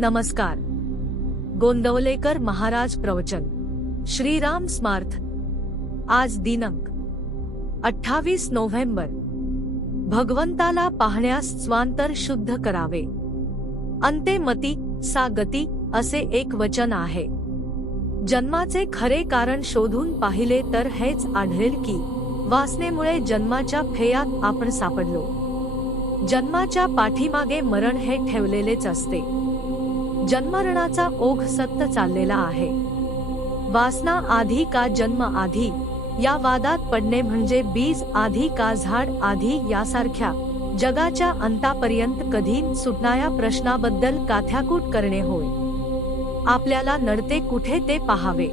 नमस्कार. गोंदवलेकर महाराज प्रवचन श्रीराम स्मार्थ. आज दिनांक 28 नोव्हेंबर. भगवंताला पाहण्यास स्वांतर शुद्ध करावे. अंते मती सा गती असे एक वचन आहे. जन्माचे खरे कारण शोधून पाहिले तर हेच आढळेल की वासनेमुळे जन्माच्या फेयात आपण सापडलो. जन्माच्या पाठीमागे मरण हे ठेवलेलेच असते. जन्मरणाचा ओघ सत्य चाललेला आहे. वासना आधी का जन्म आधी या वादात पडणे म्हणजे बीज आधी का झाड आधी यासारख्या जगाच्या अंतापर्यंत कधी सुटणाऱ्या प्रश्नाबद्दल काथ्याकूट करणे होय. आपल्याला नडते कुठे ते पाहावे.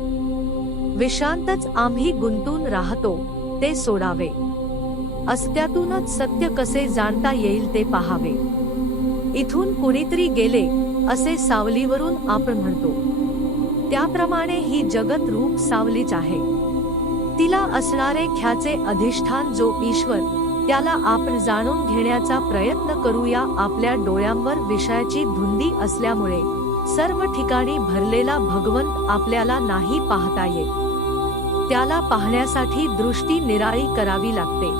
विश्रांतच आम्ही गुंतून राहतो ते सोडावे. असत्यातूनच सत्य कसे जाणता येईल ते पाहावे. इथून कुणीतरी गेले असे सावलीवरून आपण म्हणतो, त्याप्रमाणे ही जगत रूप सावलीच आहे. तिला असणारे ख्याचे अधिष्ठान जो ईश्वर, त्याला आपण जाणून घेण्याचा प्रयत्न करूया. आपल्या डोळ्यांवर विषयाची धुंदी असल्यामुळे सर्व ठिकाणी भरलेला भगवंत आपल्याला नाही पाहता येत. त्याला पाहण्यासाठी दृष्टी निराळी करावी लागते.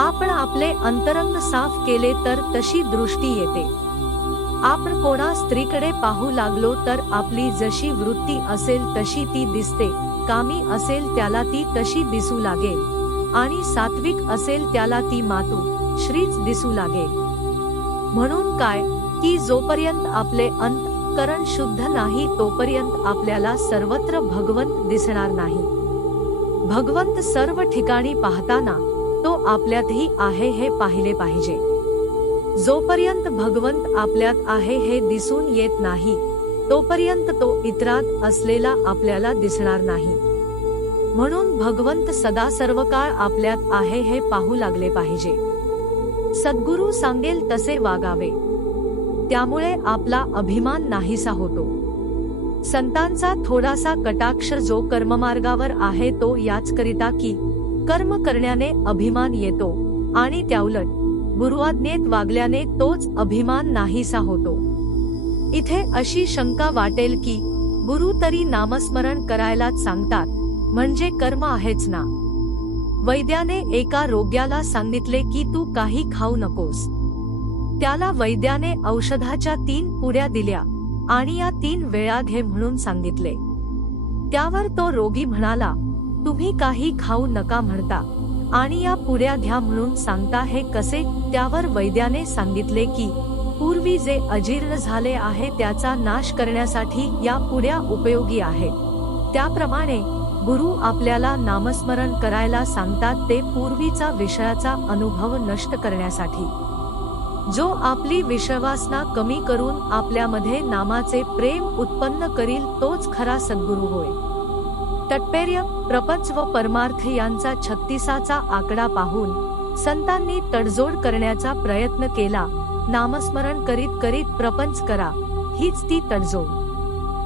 आपण आपले अंतरंग साफ केले तर तशी दृष्टी येते. आपण कोणा स्त्रीकडे पाहू लागलो तर आपली जशी वृत्ती असेल तशी ती दिसते. कामी असेल त्याला ती तशी दिसू लागेल आणि सात्विक असेल त्याला ती मातू श्रीच दिसू लागेल. म्हणून काय की जोपर्यंत आपले अंतःकरण शुद्ध नाही तोपर्यंत आपल्याला सर्वत्र भगवंत दिसणार नाही. भगवंत सर्व ठिकाणी पाहताना तो आपल्यातही आहे हे पाहिले पाहिजे. जोपर्यंत भगवंत आपल्यात आहे हे दिसून येत नाही तोपर्यंत तो इतरात असलेला आपल्याला दिसणार नाही. म्हणून भगवंत सदा सर्व काळ आपल्यात आहे हे पाहू लागले पाहिजे. सद्गुरू सांगेल तसे वागावे. त्यामुळे आपला अभिमान नाहीसा होतो. संतांचा थोडासा कटाक्ष जो कर्ममार्गावर आहे तो याचकरिता की कर्म करण्याने अभिमान येतो आणि त्याउलट गुरुआज्ञेत वागल्याने तोच अभिमान नाहीसा होतो. इथे अशी शंका वाटेल की गुरु तरी नामस्मरण करायलाच सांगतात म्हणजे कर्म आहेच ना. वैद्याने एका रोग्याला सांगितले की तू काही खाऊ नकोस. त्याला वैद्याने औषधाच्या 3 पुड्या दिल्या आणि या 3 वेळा घे म्हणून सांगितले. त्यावर तो रोगी म्हणाला, तुम्ही काही खाऊ नका म्हणता आणि या पुड्या घ्या म्हणून सांगता हे कसे? त्यावर वैद्याने सांगितले की पूर्वी जे अजीर्ण झाले आहे त्याचा नाश करण्यासाठी या पुड्या उपयोगी आहेत. त्याप्रमाणे गुरु आपल्याला नामस्मरण करायला सांगतात ते पूर्वीचा विषयाचा अनुभव नष्ट करण्यासाठी. जो आपली विषयवासना कमी करून आपल्यामध्ये नामाचे प्रेम उत्पन्न करील तोच खरा सद्गुरू होय. तत्पर्य, प्रपंच व परमार्थ यांचा 36चा आकडा पाहून संतांनी तडजोड करण्याचा प्रयत्न केला. नामस्मरण करीत करीत प्रपंच करा, हीच ती तडजोड.